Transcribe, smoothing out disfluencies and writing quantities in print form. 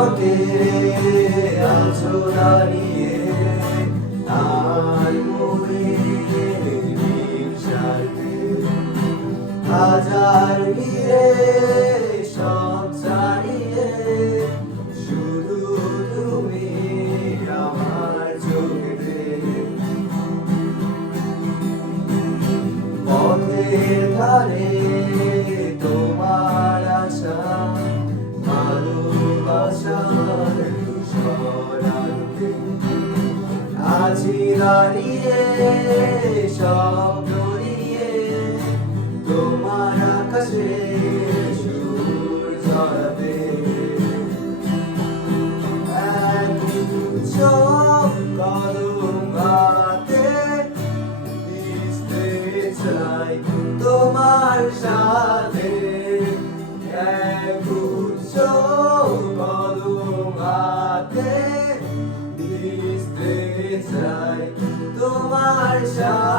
তোমাকে আছো দাঁড়িয়ে আর মনের সাথে হাজার ঘিরে সব ছাড়িয়ে শুধু তুমি আমার চোখে পথের ধারে তোমার আশা ভালোবাসার ধূসর আলোতে আছি দাঁড়িয়ে স্বপ্ন নিয়ে তোমার আকাশে সুর ঝরাতে সব কদম গাতে ভিজতে চাই তোমার সাথে কদম হাতে ভিজতে চাই তোমার সাথে